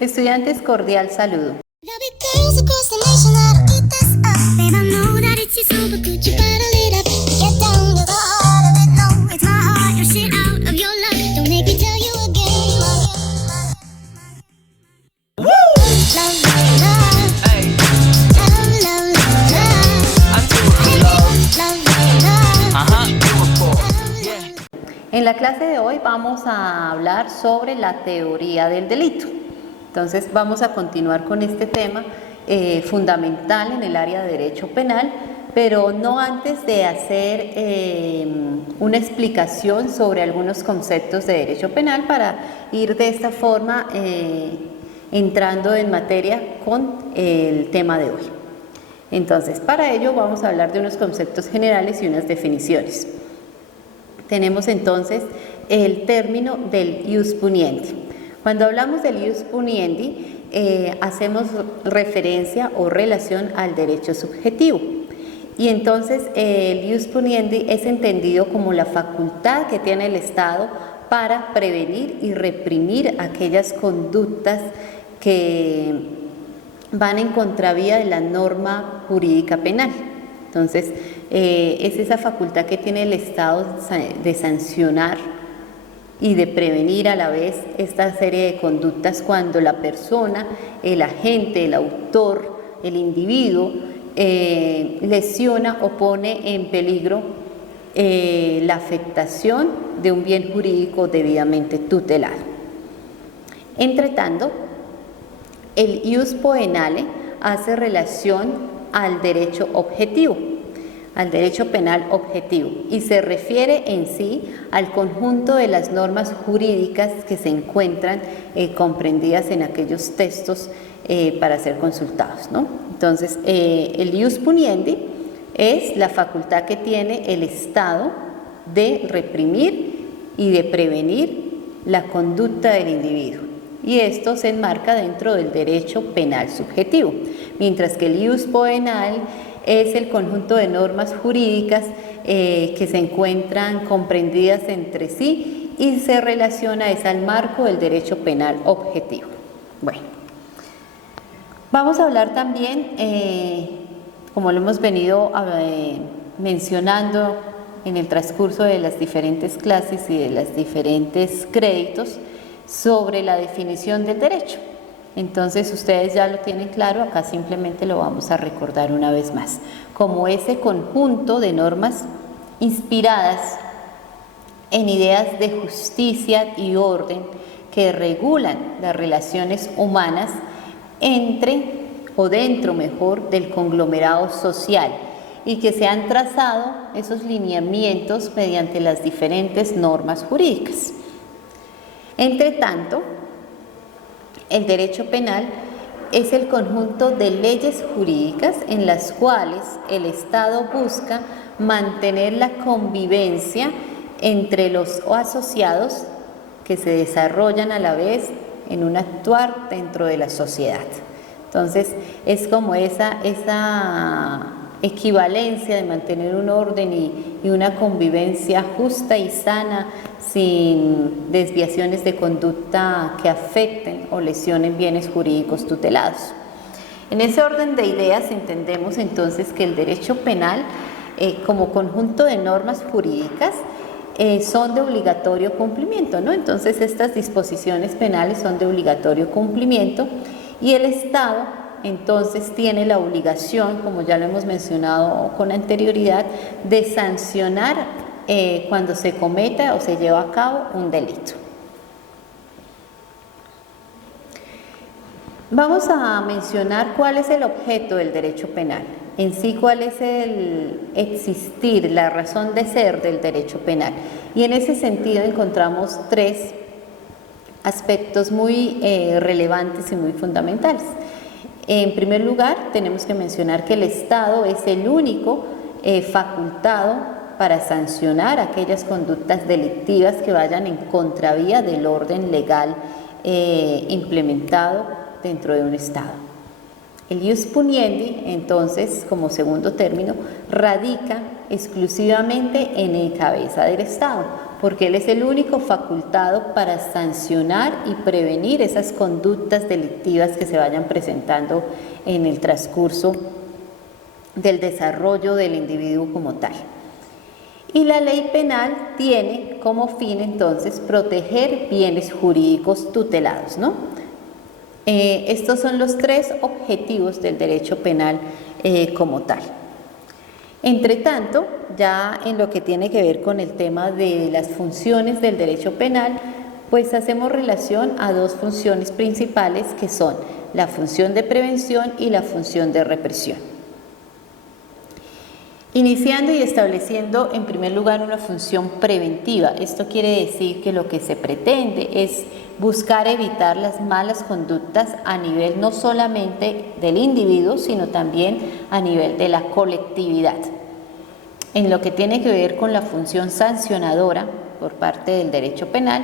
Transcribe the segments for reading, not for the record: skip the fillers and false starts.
Estudiantes, cordial saludo. En la clase de hoy vamos a hablar sobre la teoría del delito. Entonces vamos a continuar con este tema fundamental en el área de derecho penal, pero no antes de hacer una explicación sobre algunos conceptos de derecho penal para ir de esta forma entrando en materia con el tema de hoy. Entonces, para ello vamos a hablar de unos conceptos generales y unas definiciones. Tenemos entonces el término del ius puniendi. Cuando hablamos del ius puniendi, hacemos referencia o relación al derecho subjetivo. Y entonces el ius puniendi es entendido como la facultad que tiene el Estado para prevenir y reprimir aquellas conductas que van en contravía de la norma jurídica penal. Entonces, es esa facultad que tiene el Estado de sancionar y de prevenir a la vez esta serie de conductas cuando la persona, el agente, el autor, el individuo lesiona o pone en peligro la afectación de un bien jurídico debidamente tutelado. Entre tanto, el ius poenale hace relación al derecho objetivo, al derecho penal objetivo, y se refiere en sí al conjunto de las normas jurídicas que se encuentran comprendidas en aquellos textos para ser consultados, ¿no? Entonces, el ius puniendi es la facultad que tiene el Estado de reprimir y de prevenir la conducta del individuo. Y esto se enmarca dentro del derecho penal subjetivo, mientras que el ius poenal es el conjunto de normas jurídicas que se encuentran comprendidas entre sí y se relaciona al marco del derecho penal objetivo. Bueno, vamos a hablar también, como lo hemos venido mencionando en el transcurso de las diferentes clases y de los diferentes créditos, sobre la definición del derecho. Entonces ustedes ya lo tienen claro, acá simplemente lo vamos a recordar una vez más, como ese conjunto de normas inspiradas en ideas de justicia y orden que regulan las relaciones humanas entre o dentro mejor del conglomerado social y que se han trazado esos lineamientos mediante las diferentes normas jurídicas. Entre tanto, el derecho penal es el conjunto de leyes jurídicas en las cuales el Estado busca mantener la convivencia entre los asociados que se desarrollan a la vez en un actuar dentro de la sociedad. Entonces, es como esa equivalencia de mantener un orden y una convivencia justa y sana, sin desviaciones de conducta que afecten o lesionen bienes jurídicos tutelados. En ese orden de ideas entendemos entonces que el derecho penal como conjunto de normas jurídicas son de obligatorio cumplimiento, ¿no? Entonces estas disposiciones penales son de obligatorio cumplimiento y el Estado entonces tiene la obligación, como ya lo hemos mencionado con anterioridad, de sancionar cuando se cometa o se lleva a cabo un delito. Vamos a mencionar cuál es el objeto del derecho penal, en sí cuál es el existir, la razón de ser del derecho penal. Y en ese sentido encontramos tres aspectos muy relevantes y muy fundamentales. En primer lugar, tenemos que mencionar que el Estado es el único facultado para sancionar aquellas conductas delictivas que vayan en contravía del orden legal implementado dentro de un Estado. El ius puniendi, entonces, como segundo término, radica exclusivamente en el cabeza del Estado, porque él es el único facultado para sancionar y prevenir esas conductas delictivas que se vayan presentando en el transcurso del desarrollo del individuo como tal. Y la ley penal tiene como fin entonces proteger bienes jurídicos tutelados, ¿no? Estos son los tres objetivos del derecho penal como tal. Entre tanto, ya en lo que tiene que ver con el tema de las funciones del derecho penal, pues hacemos relación a dos funciones principales que son la función de prevención y la función de represión. Iniciando y estableciendo en primer lugar una función preventiva. Esto quiere decir que lo que se pretende es buscar evitar las malas conductas a nivel no solamente del individuo, sino también a nivel de la colectividad. En lo que tiene que ver con la función sancionadora por parte del derecho penal,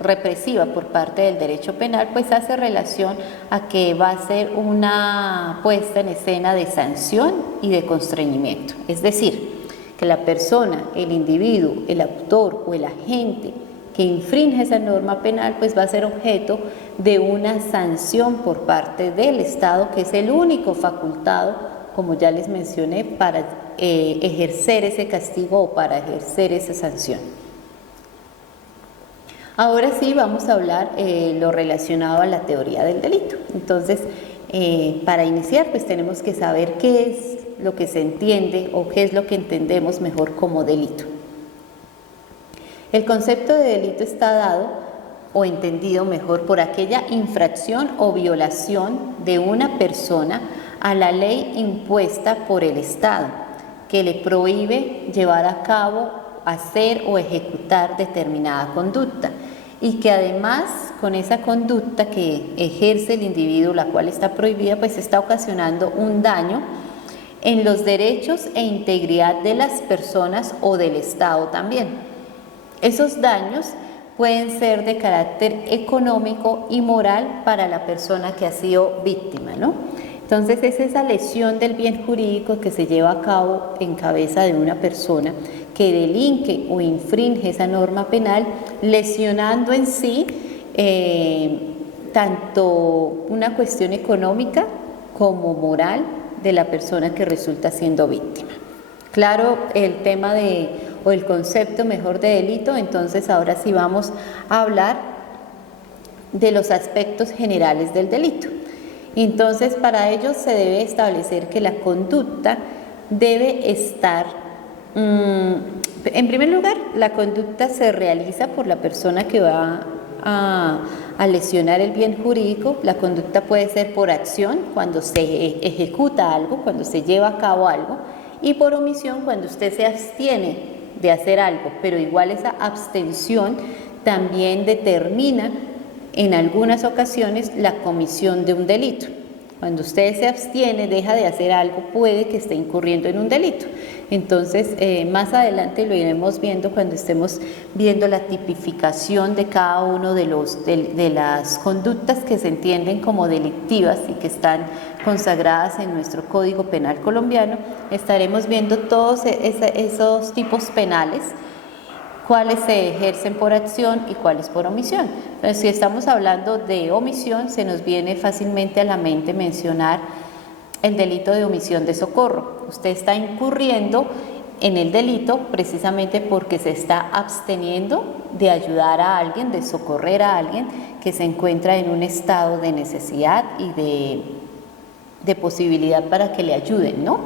represiva por parte del derecho penal, pues hace relación a que va a ser una puesta en escena de sanción y de constreñimiento. Es decir, que la persona, el individuo, el autor o el agente que infringe esa norma penal, pues va a ser objeto de una sanción por parte del Estado, que es el único facultado, como ya les mencioné, para ejercer ese castigo o para ejercer esa sanción. Ahora sí vamos a hablar lo relacionado a la teoría del delito. Entonces, para iniciar, pues tenemos que saber qué es lo que se entiende o qué es lo que entendemos mejor como delito. El concepto de delito está dado o entendido mejor por aquella infracción o violación de una persona a la ley impuesta por el Estado, que le prohíbe llevar a cabo, hacer o ejecutar determinada conducta, y que además con esa conducta que ejerce el individuo, la cual está prohibida, pues está ocasionando un daño en los derechos e integridad de las personas o del Estado también. Esos daños pueden ser de carácter económico y moral para la persona que ha sido víctima, ¿no? Entonces es esa lesión del bien jurídico que se lleva a cabo en cabeza de una persona que delinque o infringe esa norma penal, lesionando en sí tanto una cuestión económica como moral de la persona que resulta siendo víctima. Claro, el tema o el concepto mejor de delito. Entonces ahora sí vamos a hablar de los aspectos generales del delito. Entonces, para ello se debe establecer que la conducta debe estar, en primer lugar, la conducta se realiza por la persona que va a lesionar el bien jurídico. La conducta puede ser por acción, cuando se ejecuta algo, cuando se lleva a cabo algo, y por omisión, cuando usted se abstiene de hacer algo, pero igual esa abstención también determina en algunas ocasiones la comisión de un delito. Cuando usted se abstiene, deja de hacer algo, puede que esté incurriendo en un delito. Entonces, más adelante lo iremos viendo cuando estemos viendo la tipificación de cada uno de las conductas que se entienden como delictivas y que están consagradas en nuestro Código Penal colombiano. Estaremos viendo todos esos tipos penales, cuáles se ejercen por acción y cuáles por omisión. Entonces, si estamos hablando de omisión, se nos viene fácilmente a la mente mencionar el delito de omisión de socorro. Usted está incurriendo en el delito precisamente porque se está absteniendo de ayudar a alguien, de socorrer a alguien que se encuentra en un estado de necesidad y de posibilidad para que le ayuden, ¿no?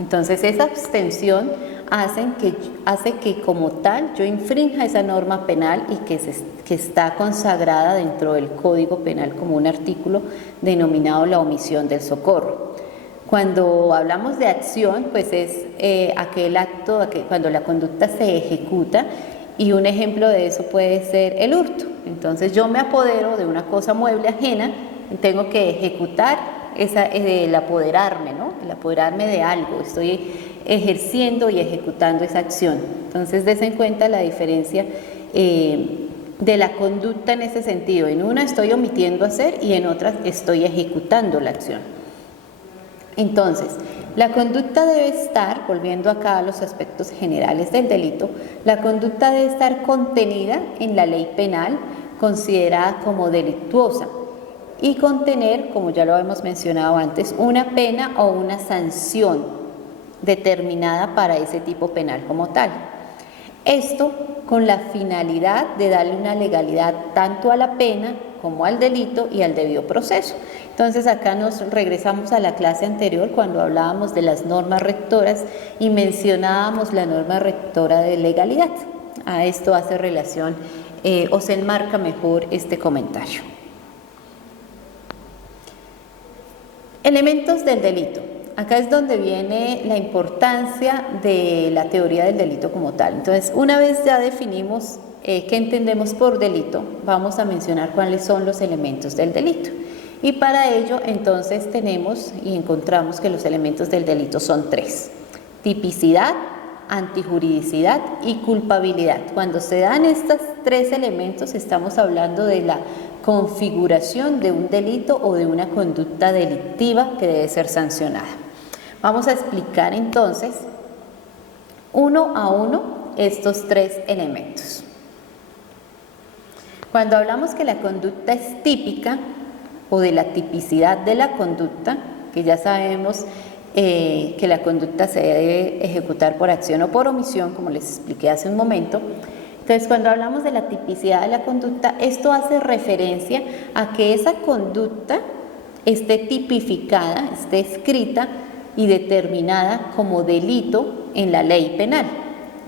Entonces, esa abstención hace que como tal yo infrinja esa norma penal y que está consagrada dentro del Código Penal como un artículo denominado la omisión del socorro. Cuando hablamos de acción, pues es aquel acto cuando la conducta se ejecuta, y un ejemplo de eso puede ser el hurto. Entonces yo me apodero de una cosa mueble ajena y tengo que ejecutar el apoderarme, ¿no? El apoderarme de algo. Estoy ejerciendo y ejecutando esa acción. Entonces, des en cuenta la diferencia de la conducta en ese sentido. En una estoy omitiendo hacer y en otra estoy ejecutando la acción. Entonces, la conducta debe estar, volviendo acá a los aspectos generales del delito, la conducta debe estar contenida en la ley penal considerada como delictuosa y contener, como ya lo hemos mencionado antes, una pena o una sanción determinada para ese tipo penal como tal. Esto con la finalidad de darle una legalidad tanto a la pena como al delito y al debido proceso. Entonces acá nos regresamos a la clase anterior cuando hablábamos de las normas rectoras y mencionábamos la norma rectora de legalidad. A esto hace relación o se enmarca mejor este comentario. Elementos del delito. Acá es donde viene la importancia de la teoría del delito como tal. Entonces, una vez ya definimos qué entendemos por delito, vamos a mencionar cuáles son los elementos del delito. Y para ello, entonces, tenemos y encontramos que los elementos del delito son tres: tipicidad, antijuridicidad y culpabilidad. Cuando se dan estos tres elementos, estamos hablando de la configuración de un delito o de una conducta delictiva que debe ser sancionada. Vamos a explicar entonces uno a uno estos tres elementos. Cuando hablamos que la conducta es típica o de la tipicidad de la conducta, que ya sabemos que la conducta se debe ejecutar por acción o por omisión, como les expliqué hace un momento. Entonces, cuando hablamos de la tipicidad de la conducta, esto hace referencia a que esa conducta esté tipificada, esté escrita y determinada como delito en la ley penal.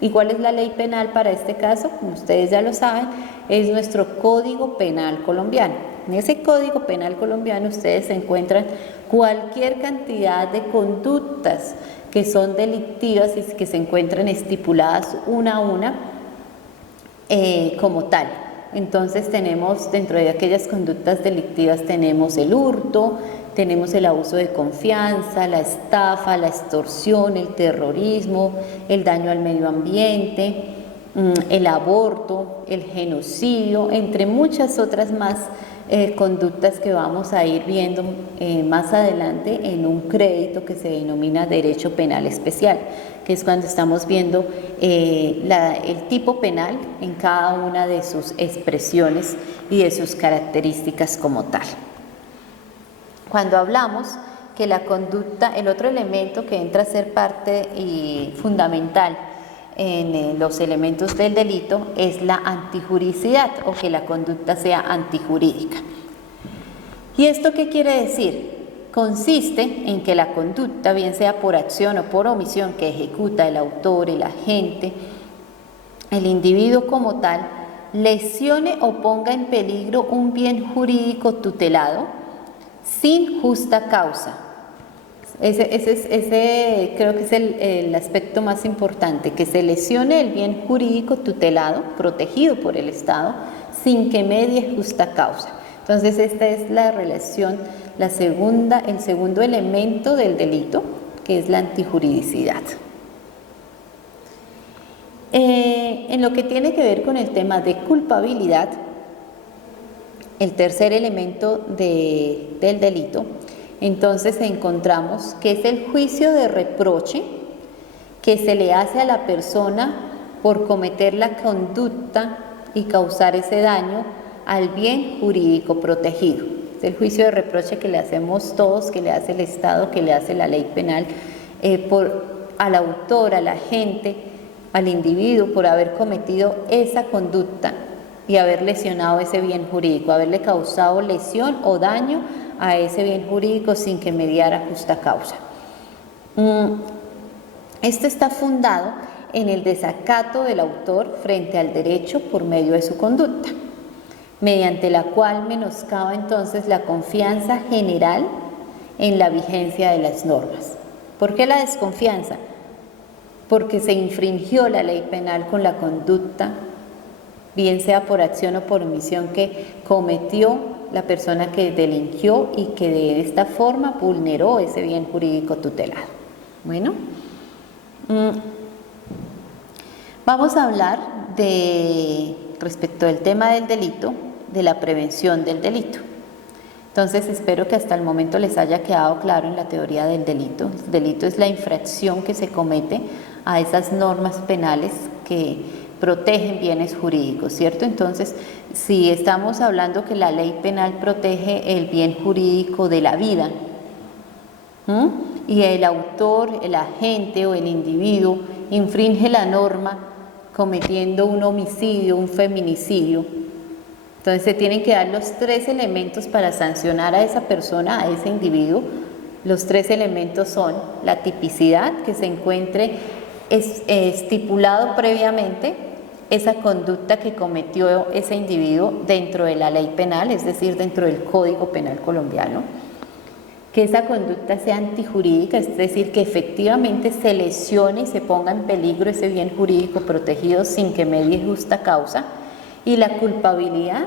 ¿Y cuál es la ley penal para este caso? Como ustedes ya lo saben, es nuestro Código Penal colombiano. En ese Código Penal colombiano ustedes encuentran cualquier cantidad de conductas que son delictivas y que se encuentran estipuladas una a una como tal. Entonces tenemos dentro de aquellas conductas delictivas tenemos el hurto, tenemos el abuso de confianza, la estafa, la extorsión, el terrorismo, el daño al medio ambiente, el aborto, el genocidio, entre muchas otras más conductas que vamos a ir viendo más adelante en un crédito que se denomina derecho penal especial, que es cuando estamos viendo el tipo penal en cada una de sus expresiones y de sus características como tal. Cuando hablamos que la conducta, el otro elemento que entra a ser parte y fundamental en los elementos del delito es la antijuridicidad, o que la conducta sea antijurídica. ¿Y esto qué quiere decir? Consiste en que la conducta, bien sea por acción o por omisión que ejecuta el autor, el agente, el individuo como tal, lesione o ponga en peligro un bien jurídico tutelado sin justa causa. Ese creo que es el aspecto más importante, que se lesione el bien jurídico tutelado, protegido por el Estado, sin que medie justa causa. Entonces, esta es la relación, el segundo elemento del delito, que es la antijuridicidad. En lo que tiene que ver con el tema de culpabilidad, el tercer elemento del delito, entonces encontramos que es el juicio de reproche que se le hace a la persona por cometer la conducta y causar ese daño al bien jurídico protegido. Es el juicio de reproche que le hacemos todos, que le hace el Estado, que le hace la ley penal al autor, al agente, al individuo por haber cometido esa conducta y haber lesionado ese bien jurídico, haberle causado lesión o daño a ese bien jurídico sin que mediara justa causa. Esto está fundado en el desacato del autor frente al derecho por medio de su conducta, mediante la cual menoscaba entonces la confianza general en la vigencia de las normas. ¿Por qué la desconfianza? Porque se infringió la ley penal con la conducta, bien sea por acción o por omisión, que cometió la persona que delinquió y que de esta forma vulneró ese bien jurídico tutelado. Bueno, vamos a hablar respecto del tema del delito, de la prevención del delito. Entonces espero que hasta el momento les haya quedado claro en la teoría del delito. El delito es la infracción que se comete a esas normas penales que protegen bienes jurídicos, ¿cierto? Entonces, si estamos hablando que la ley penal protege el bien jurídico de la vida, y el autor, el agente o el individuo infringe la norma cometiendo un homicidio, un feminicidio, entonces se tienen que dar los 3 elementos para sancionar a esa persona, a ese individuo. Los 3 elementos son la tipicidad, que se encuentre estipulado previamente esa conducta que cometió ese individuo dentro de la ley penal, es decir, dentro del Código Penal colombiano. Que esa conducta sea antijurídica, es decir, que efectivamente se lesione y se ponga en peligro ese bien jurídico protegido sin que medie justa causa. Y la culpabilidad,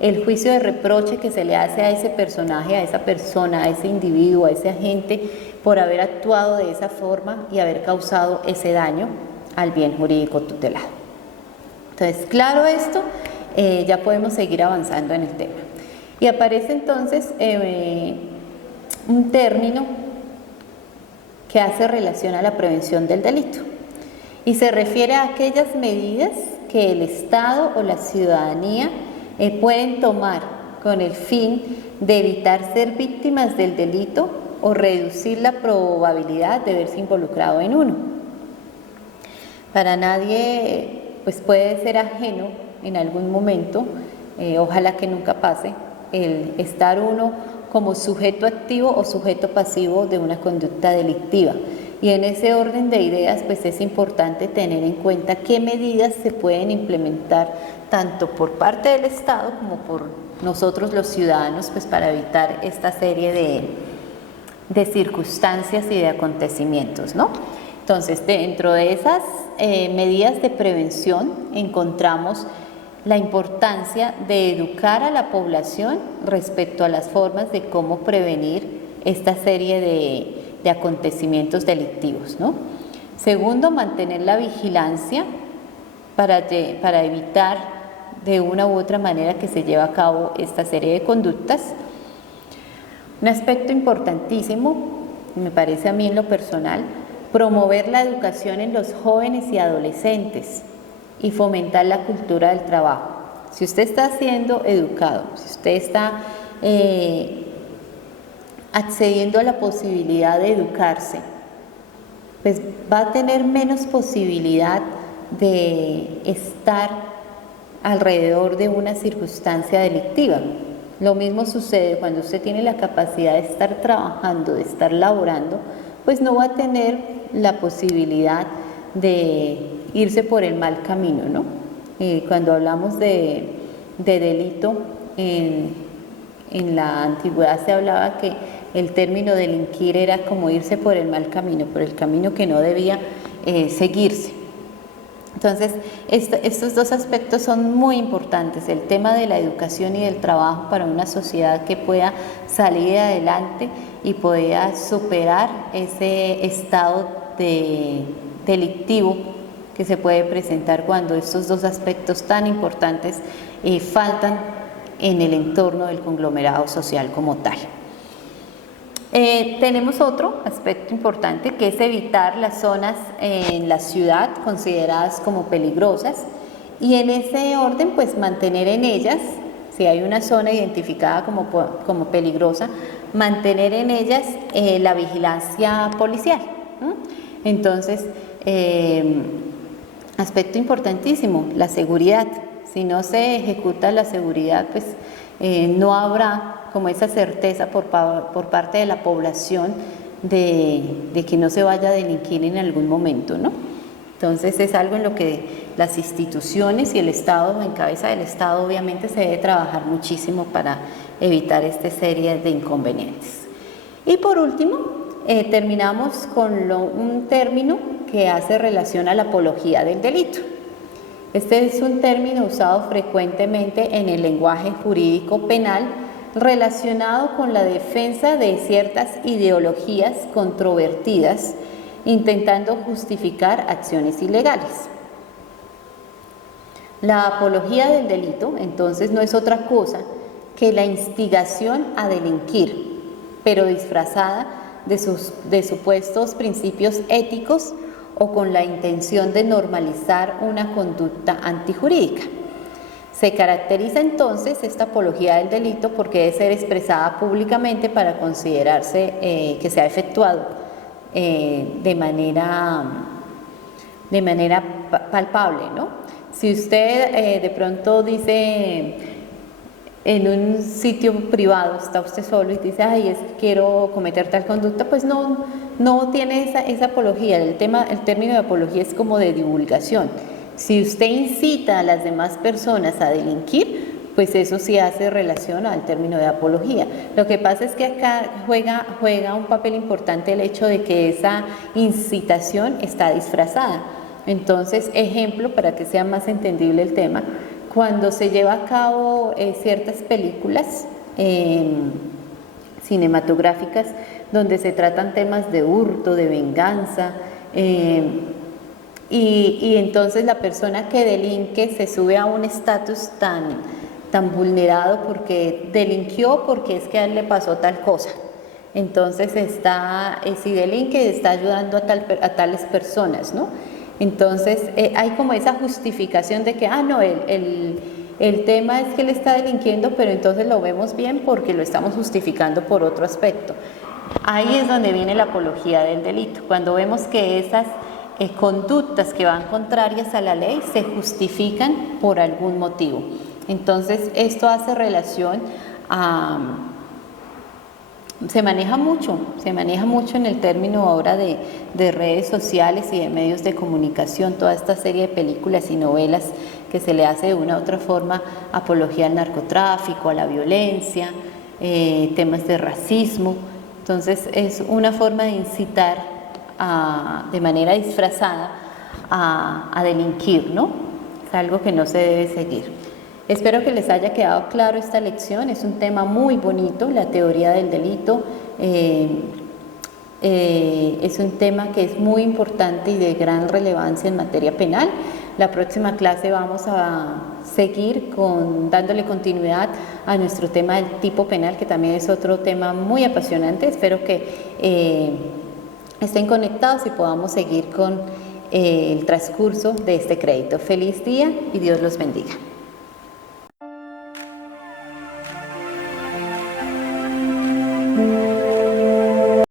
el juicio de reproche que se le hace a ese personaje, a esa persona, a ese individuo, a ese agente, por haber actuado de esa forma y haber causado ese daño al bien jurídico tutelado. Entonces, claro esto, ya podemos seguir avanzando en el tema. Y aparece entonces un término que hace relación a la prevención del delito y se refiere a aquellas medidas que el Estado o la ciudadanía pueden tomar con el fin de evitar ser víctimas del delito o reducir la probabilidad de verse involucrado en uno. Para nadie pues puede ser ajeno en algún momento, ojalá que nunca pase, el estar uno como sujeto activo o sujeto pasivo de una conducta delictiva. Y en ese orden de ideas, pues es importante tener en cuenta qué medidas se pueden implementar tanto por parte del Estado como por nosotros los ciudadanos, pues para evitar esta serie de circunstancias y de acontecimientos, ¿no? Entonces, dentro de esas medidas de prevención encontramos la importancia de educar a la población respecto a las formas de cómo prevenir esta serie de acontecimientos delictivos, ¿no? Segundo, mantener la vigilancia para evitar de una u otra manera que se lleve a cabo esta serie de conductas. Un aspecto importantísimo, me parece a mí en lo personal, promover la educación en los jóvenes y adolescentes y fomentar la cultura del trabajo. Si usted está siendo educado, si usted está accediendo a la posibilidad de educarse, pues va a tener menos posibilidad de estar alrededor de una circunstancia delictiva. Lo mismo sucede cuando usted tiene la capacidad de estar trabajando, de estar laborando, pues no va a tener la posibilidad de irse por el mal camino, ¿no? Cuando hablamos de delito, en la antigüedad se hablaba que el término delinquir era como irse por el mal camino, por el camino que no debía seguirse. Entonces, estos 2 aspectos son muy importantes, el tema de la educación y del trabajo para una sociedad que pueda salir adelante y pueda superar ese estado delictivo que se puede presentar cuando estos 2 aspectos tan importantes faltan en el entorno del conglomerado social como tal. Tenemos otro aspecto importante que es evitar las zonas en la ciudad consideradas como peligrosas y en ese orden pues mantener en ellas, si hay una zona identificada como peligrosa, mantener en ellas la vigilancia policial. Entonces, aspecto importantísimo, la seguridad. Si no se ejecuta la seguridad, pues no habrá como esa certeza por parte de la población de que no se vaya a delinquir en algún momento, ¿no? Entonces es algo en lo que las instituciones y el Estado, en cabeza del Estado, obviamente se debe trabajar muchísimo para evitar esta serie de inconvenientes. Y por último, terminamos con un término que hace relación a la apología del delito. Este es un término usado frecuentemente en el lenguaje jurídico penal relacionado con la defensa de ciertas ideologías controvertidas, intentando justificar acciones ilegales. La apología del delito, entonces, no es otra cosa que la instigación a delinquir, pero disfrazada de supuestos principios éticos o con la intención de normalizar una conducta antijurídica. Se caracteriza entonces esta apología del delito porque debe ser expresada públicamente para considerarse que se ha efectuado de manera palpable, ¿no? Si usted de pronto dice en un sitio privado, está usted solo y dice, ay, es que quiero cometer tal conducta, pues no tiene esa apología. El término de apología es como de divulgación. Si usted incita a las demás personas a delinquir, pues eso sí hace relación al término de apología. Lo que pasa es que acá juega un papel importante el hecho de que esa incitación está disfrazada. Entonces, ejemplo, para que sea más entendible el tema, cuando se lleva a cabo ciertas películas cinematográficas donde se tratan temas de hurto, de venganza, y entonces la persona que delinque se sube a un estatus tan vulnerado porque delinquió porque es que a él le pasó tal cosa. Entonces si delinque está ayudando a tales personas, ¿no? Entonces hay como esa justificación de que, el tema es que él está delinquiendo, pero entonces lo vemos bien porque lo estamos justificando por otro aspecto. Ahí es donde viene la apología del delito, cuando vemos que esas conductas que van contrarias a la ley se justifican por algún motivo. Entonces esto hace relación se maneja mucho en el término ahora de redes sociales y de medios de comunicación, toda esta serie de películas y novelas que se le hace de una u otra forma apología al narcotráfico, a la violencia, temas de racismo. Entonces es una forma de incitar de manera disfrazada a delinquir, ¿no? Es algo que no se debe seguir. Espero que les haya quedado claro esta lección. Es un tema muy bonito, la teoría del delito. Es un tema que es muy importante y de gran relevancia en materia penal. La próxima clase vamos a seguir dándole continuidad a nuestro tema del tipo penal, que también es otro tema muy apasionante. Espero que estén conectados y podamos seguir con el transcurso de este crédito. Feliz día y Dios los bendiga.